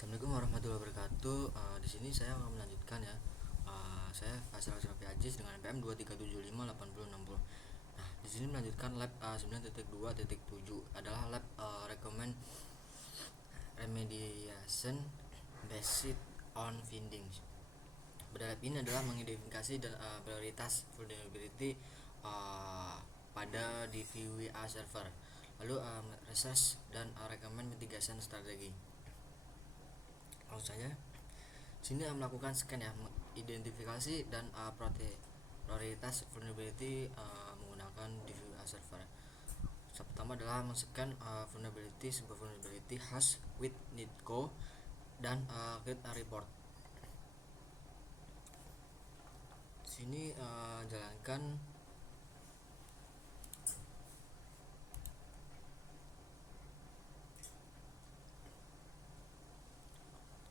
Assalamualaikum warahmatullahi wabarakatuh. Di sini saya akan melanjutkan ya. Saya Faisal Asrafi Aziz dengan NPM 23758060. Nah, di sini melanjutkan lab 9.2.7 adalah lab recommend remediation based on findings. Pada lab ini adalah mengidentifikasi dan prioritas vulnerability pada DVWA server. Lalu research dan recommend mitigation strategi. Langsung saja. Sini melakukan scan ya, identifikasi dan prioritas vulnerability menggunakan DVWA server. Pertama adalah men-scan sebuah vulnerability hash with netcode dan create a report. Sini jalankan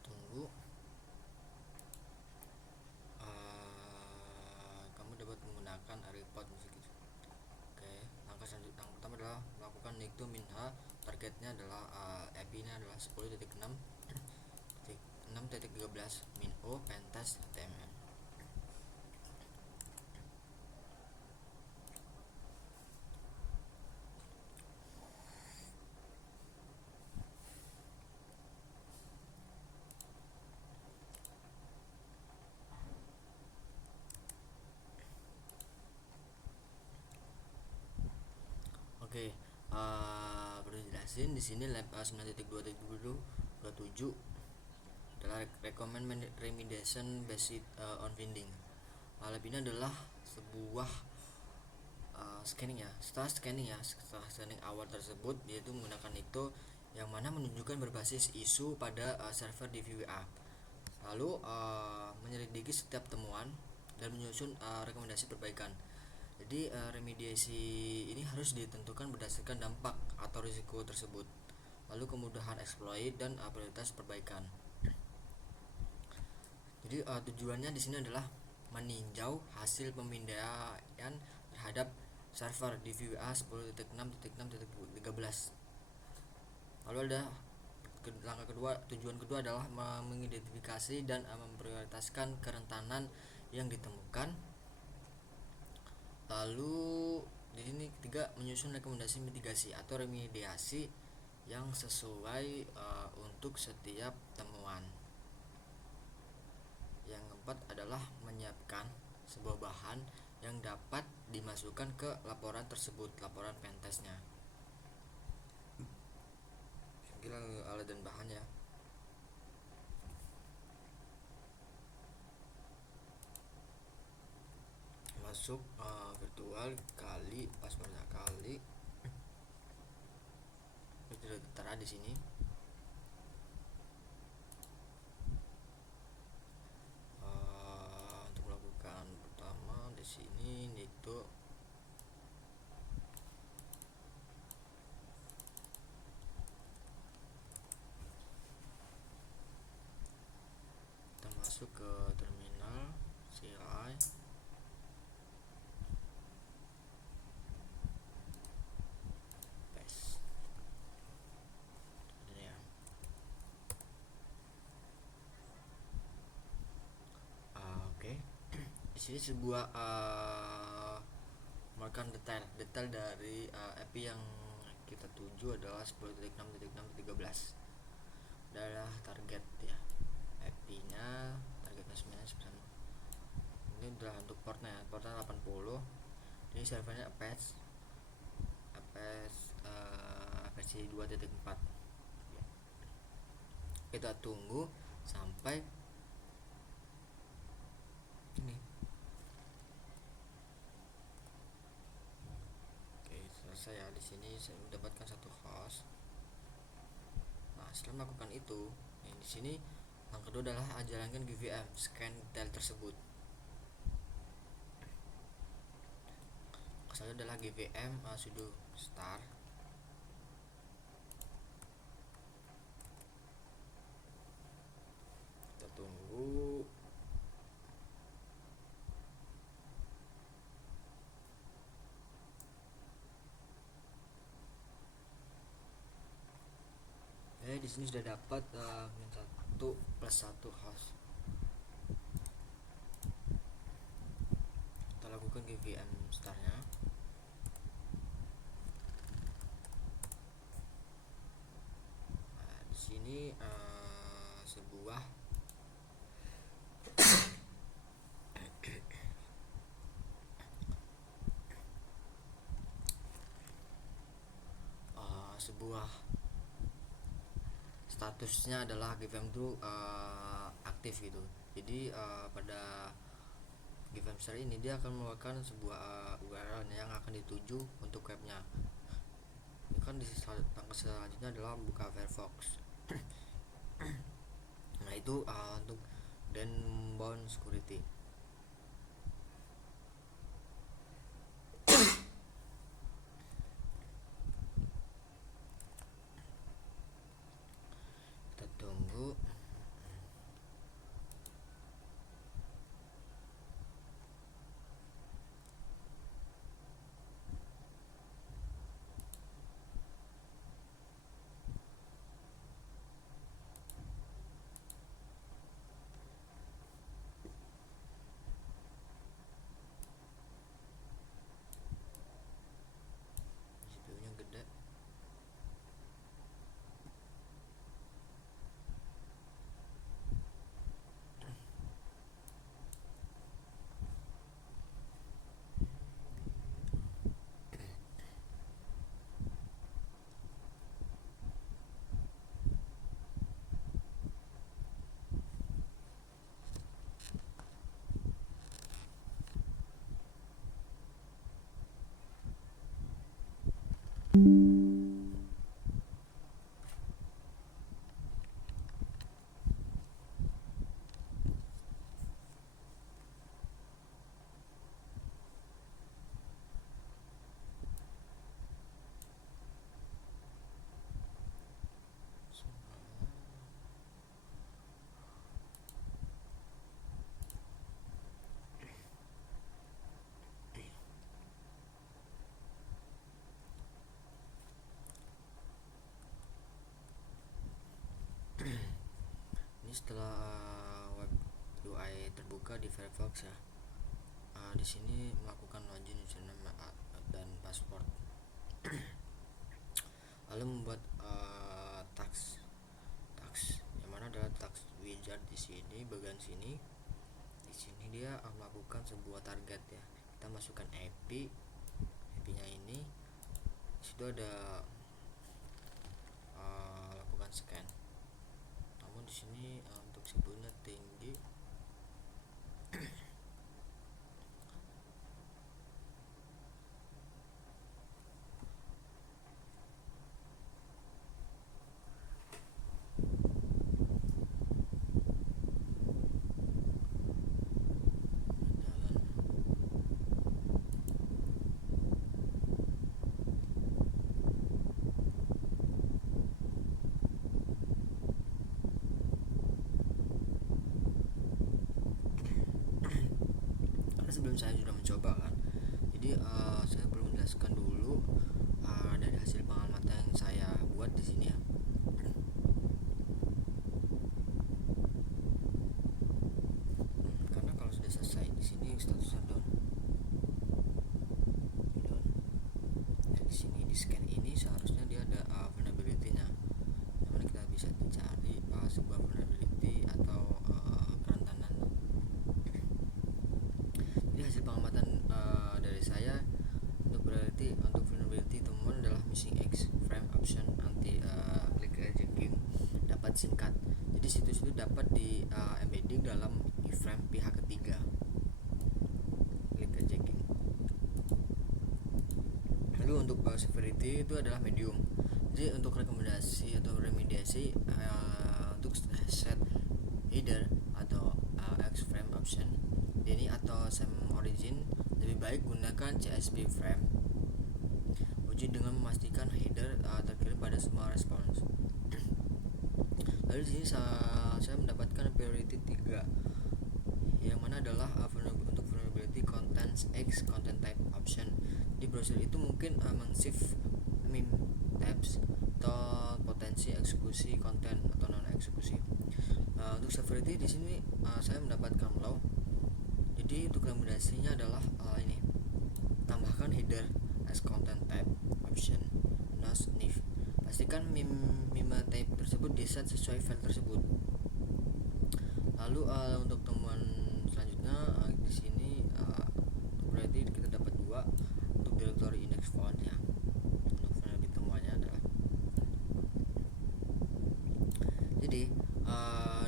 tunggu. Kamu dapat menggunakan report musik itu. Oke, langkah selanjutnya yang pertama adalah melakukan nikto minha. Targetnya adalah IP-nya adalah 10.6.6.13 minho pentest html. Oke, perlu dijelasin di sini lab 9.2.27 adalah recommend remediation based on finding. Lab ini adalah sebuah scanning ya. Setelah scanning awal tersebut yaitu menggunakan itu yang mana menunjukkan berbasis isu pada server DVWA. Lalu menyelidiki setiap temuan dan menyusun rekomendasi perbaikan. Jadi remediasi ini harus ditentukan berdasarkan dampak atau risiko tersebut, lalu kemudahan exploit dan prioritas perbaikan. Jadi tujuannya di sini adalah meninjau hasil pemindaian terhadap server DVWA 10.6.6.13. Lalu ada langkah kedua, tujuan kedua adalah mengidentifikasi dan memprioritaskan kerentanan yang ditemukan. Lalu di sini ketiga, menyusun rekomendasi mitigasi atau remediasi yang sesuai untuk setiap temuan. Yang keempat adalah menyiapkan sebuah bahan yang dapat dimasukkan ke laporan tersebut, laporan pentestnya. Kira alat dan bahan ya. Masuk virtual kali passwordnya kali itu sudah tertera di sini. Untuk melakukan pertama di sini itu kita masuk ke terminal CLI. Di sini sebuah merupakan detail dari IP yang kita tuju adalah 10.6.6.13 adalah target ya. IP-nya targetnya 9. Ini adalah untuk portnya 80. Ini servernya Apache versi 2.4. Kita tunggu sampai ini. Saya di sini saya mendapatkan satu host. Nah, setelah melakukan itu, di sini yang kedua adalah jalankan GVM scan detail tersebut. Saya adalah GVM sudo start. Kita tunggu. Di sini sudah dapat plus 1 host. Kita lakukan ke VM startnya. Nah, di sini sebuah statusnya adalah GVM itu aktif gitu. Jadi pada GVM Star ini dia akan mengeluarkan sebuah URL yang akan dituju untuk webnya. Ini kan di langkah selanjutnya adalah buka Firefox. Nah itu untuk Denbound Security. Kita tunggu. CPU-nya gede. Ini setelah web UI terbuka di Firefox ya. Di sini melakukan login username dan password. Lalu membuat task yang mana adalah task wizard di sini bagian sini. Di sini dia melakukan sebuah target ya. Kita masukkan IP-nya ini. Di situ ada lakukan scan. Namun di sini untuk CPU-nya tinggi. Sebelum saya sudah mencoba kan, jadi saya perlu menjelaskan dulu dari hasil pengamatan yang saya buat di sini ya. Karena kalau sudah selesai di sini statusnya down. Nah, di sini di scan ini seharusnya dia ada vulnerability-nya. Dimana kita bisa mencari sebuah vulnerability atau kerentanan. Jadi hasil pengamatan dari saya untuk vulnerability temuan adalah missing X frame option anti click hijacking dapat singkat. Jadi situs itu dapat di embedding dalam iframe pihak ketiga click hijacking. Lalu untuk severity itu adalah medium. Jadi untuk rekomendasi atau remediasi untuk set header atau X frame option ini atau same origin, lebih baik gunakan CSP frame. Uji dengan memastikan header terkirim pada semua respons. Lalu di sini saya mendapatkan priority 3 yang mana adalah untuk vulnerability contents X content type option. Di browser itu mungkin men-shift meme tabs atau potensi eksekusi konten atau non eksekusi. security di sini saya mendapatkan law. Jadi untuk rekomendasinya adalah ini, tambahkan header as content type option not if. Pastikan meme type tersebut diset sesuai file tersebut. Lalu untuk temuan selanjutnya di sini berarti kita dapat 2 untuk directory index font ya. Untuk lebih temuannya adalah jadi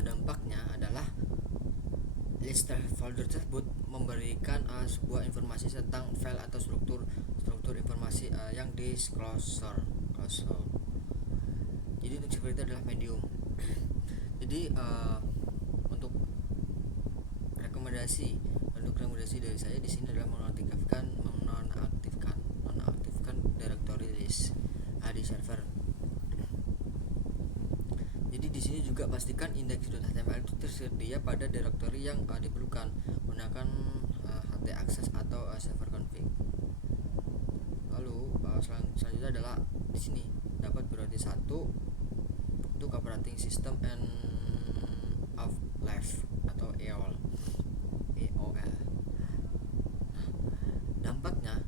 dampaknya adalah list folder tersebut memberikan sebuah informasi tentang file atau struktur informasi yang di closure. Jadi untuk security adalah medium. Jadi untuk rekomendasi dari saya di sini adalah menonaktifkan directory list di server. Jadi di sini juga pastikan index.html itu tersedia pada directory yang diperlukan. Gunakan ht access atau server config. Lalu selanjutnya adalah di sini dapat priority 1 untuk operating system and of life atau AOL. Dampaknya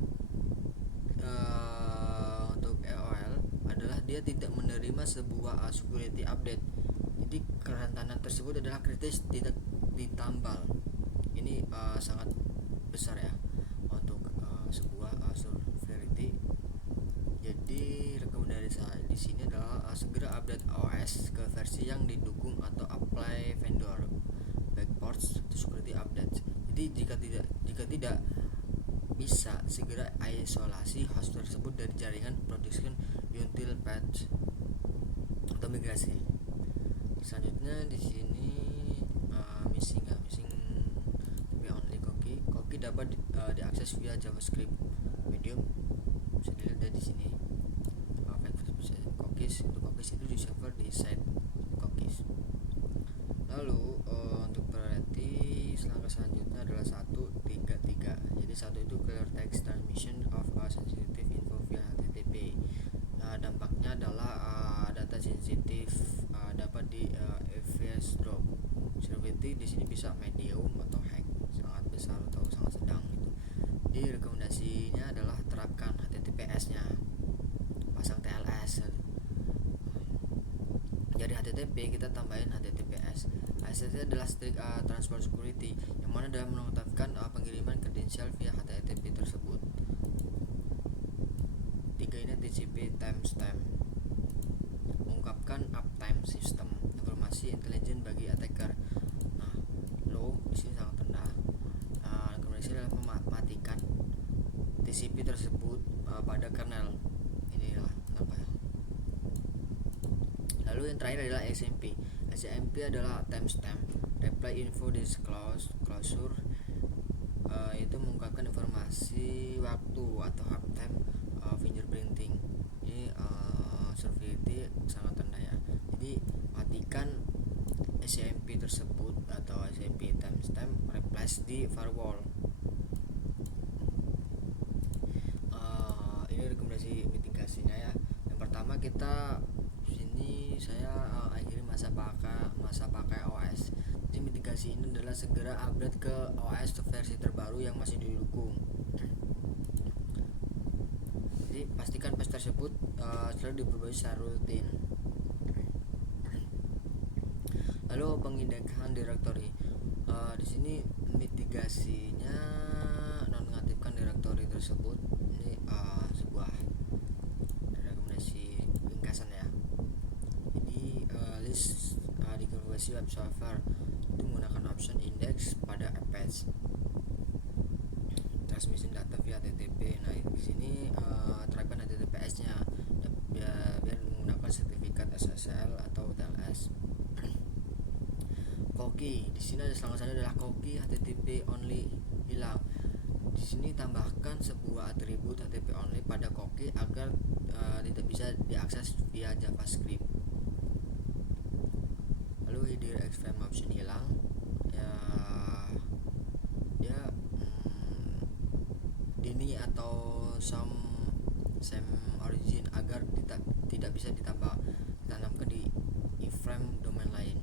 untuk AOL adalah dia tidak menerima sebuah security update. Jadi kerentanan tersebut adalah kritis, tidak ditambal. Ini sangat besar ya untuk sebuah security. Jadi rekomendasi saya di sini adalah segera update OS ke versi yang didukung atau apply vendor backports to security update. Jadi jika tidak bisa segera isolasi host tersebut dari jaringan production until patch atau migrasi. Selanjutnya di sini missing tapi only cookie dapat diakses via JavaScript medium, bisa dilihat dari sini. Cookies itu di server di site cookies. Lalu untuk priority langkah selanjutnya adalah 133. Jadi 1 itu clear text transmission of sensitive info via HTTP. Dampaknya adalah data sensitif dapat di eavesdrop. Security di sini bisa medium atau hack, sangat besar atau sangat sedang gitu. Jadi rekomendasinya adalah terapkan HTTPS-nya, pasang TLS. Jadi HTTP kita tambahin HTTPS. HTTPS adalah strict transport security, yang mana dalam menetapkan pengiriman kredensial via HTTP tersebut. 3 ini TCP timestamp, mengungkapkan uptime sistem informasi intelijen bagi attacker. Low di sini sangat rendah. Rekomendasi adalah mematikan TCP tersebut pada kernel. Inilah apa ya. Lalu yang terakhir adalah SMP. SMP adalah timestamp reply info disclosure, itu mengungkapkan informasi waktu atau uptime fingerprinting. Ini security sangat rendah ya. Jadi matikan SMP tersebut atau SMP timestamp replace di firewall. Ini rekomendasi mitigasinya ya. Yang pertama kita sini saya akhiri masa pakai OS. Jadi mitigasi ini adalah segera upgrade ke OS versi terbaru yang masih didukung. Jadi pastikan patch tersebut selalu diperbarui secara rutin. Lalu pengindexan directory. Di sini mitigasinya nonaktifkan directory tersebut. Ini sebuah rekomendasi ringkasan ya. Jadi list di konfigurasi web server itu menggunakan option index pada Apache. Transmission data via HTTP. Nah di sini terapkan HTTPS-nya biar menggunakan sertifikat SSL atau TLS. Cookie di sini ada salah satu adalah cookie HTTP only hilang. Di sini tambahkan sebuah atribut HTTP only pada cookie agar tidak bisa diakses via JavaScript. Lalu header extreme option hilang ya, dia dini atau some origin agar tidak bisa ditanamkan di iframe domain lain.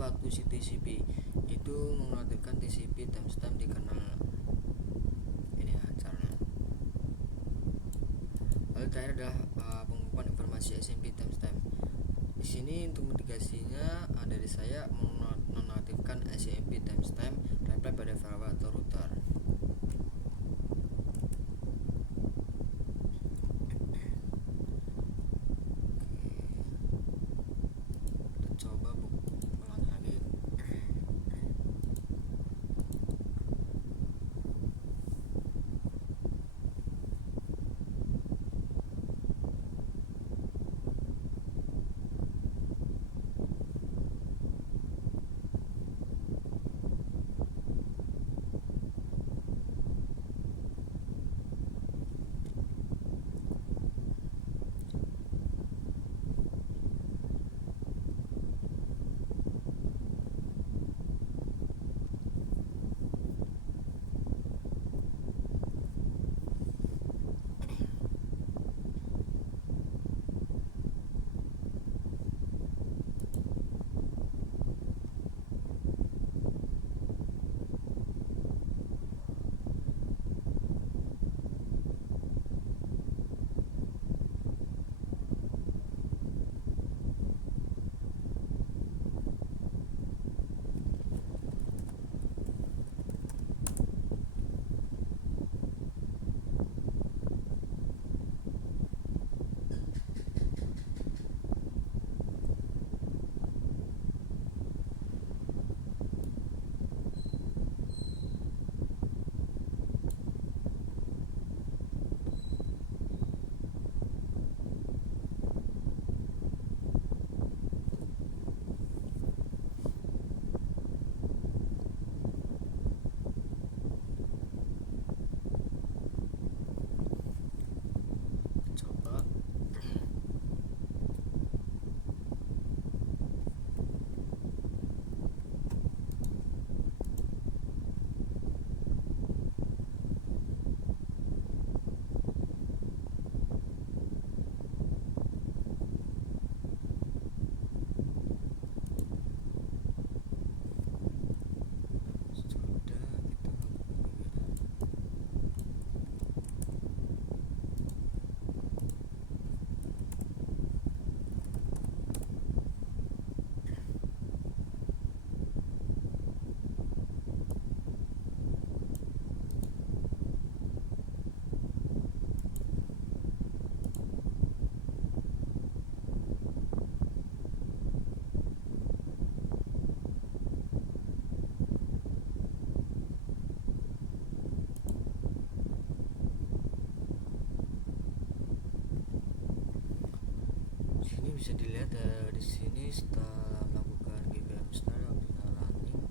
waktu si TCP itu mengaktifkan TCP timestamp di kernel ini ya caranya. Lalu terakhir adalah pengumpulan informasi SMP timestamp. Di sini untuk mitigasinya dari saya menonaktifkan SMP timestamp reply pada firewall atau router. Kita coba ulang lagi. Coba sudah kita sini bisa dilihat dari sini setelah melakukan GPM start optional running,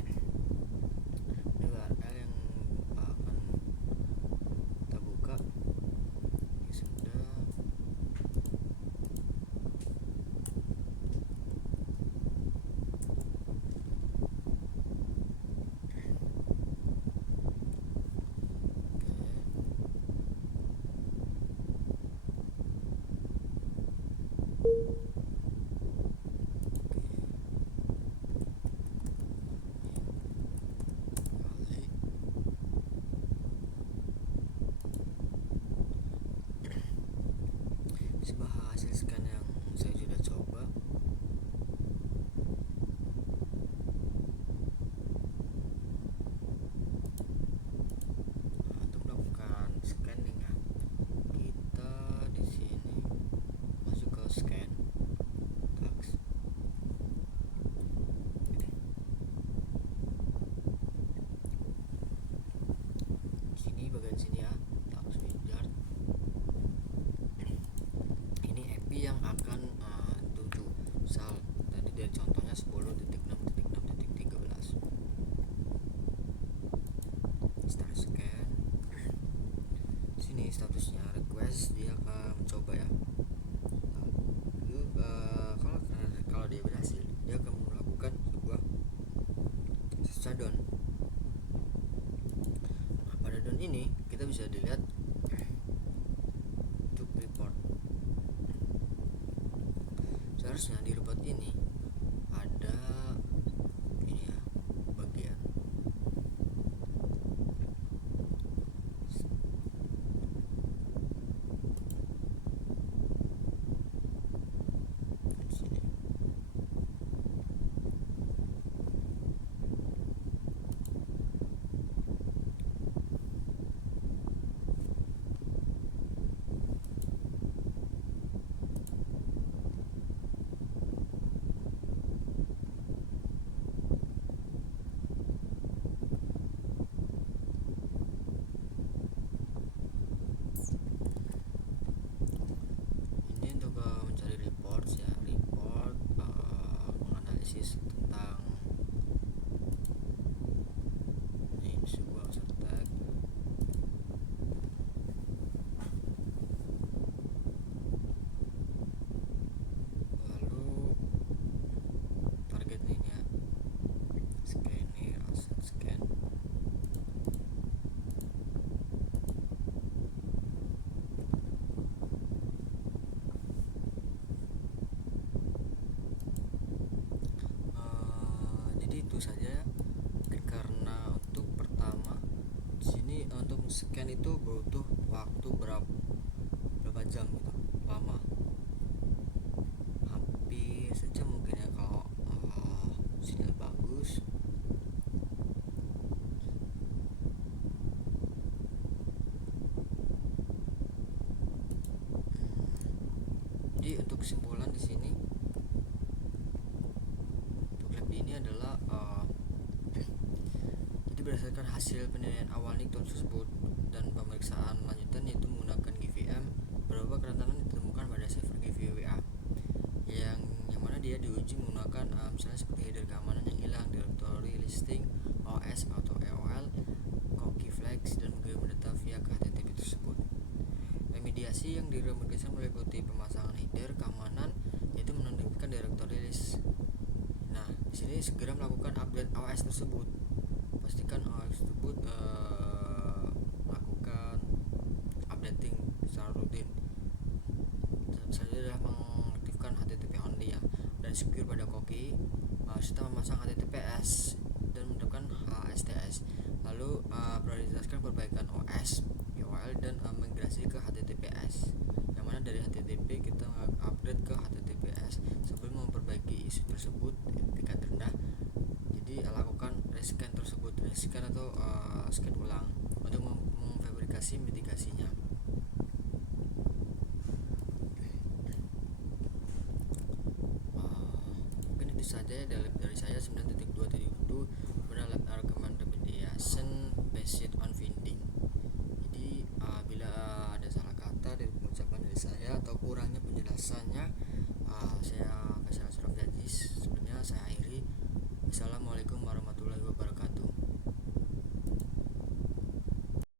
ini URL yang akan kita buka. Ini sudah. Sebuah hasil scan yang saya sudah coba. Untuk melakukan scanning ya, kita di sini masuk ke scan task. Sini bagian sini ya, task wizard. Ini IP yang akan tuju. Misal tadi dari contohnya 10.6.6.13. Start scan. Sini statusnya request, dia akan mencoba ya. Lalu kalau dia berhasil, dia akan melakukan sebuah shutdown. Nah, pada down ini kita bisa dilihat untuk report. Seharusnya di report ini ada tunggu saja karena untuk pertama di sini untuk scan itu butuh waktu berapa jam gitu, lama, hampir sejam mungkin ya kalau sinyal bagus. Jadi untuk kesimpulan di sini untuk lab ini adalah jadi berdasarkan hasil penilaian awal Newton tersebut dan pemeriksaan lanjutan yaitu menggunakan GVM, beberapa kerentanan ditemukan pada server GVWA yang mana dia diuji menggunakan misalnya seperti header keamanan yang hilang, directory listing, OS atau AOL, cookie flags, dan mengirim data via ke HTTP tersebut. Remediasi yang direkomendasikan meliputi pemasangan header keamanan yaitu menonaktifkan directory list. Nah, di sini segera melakukan update OS tersebut. Pastikan OS tersebut melakukan updating secara rutin. Selanjutnya adalah mengaktifkan HTTP only ya, dan secure pada cookie serta memasang HTTPS dan menerapkan HSTS. Lalu prioritaskan perbaikan OS, URL, dan migrasi ke HTTPS. Yang mana dari HTTP kita upgrade ke HTTPS sebelum memperbaiki isu tersebut di tingkat rendah. Jadi lakukan rescan tersebut, rescan atau scan ulang untuk memverifikasi mitigasinya. Mungkin itu saja dari saya 9.2.2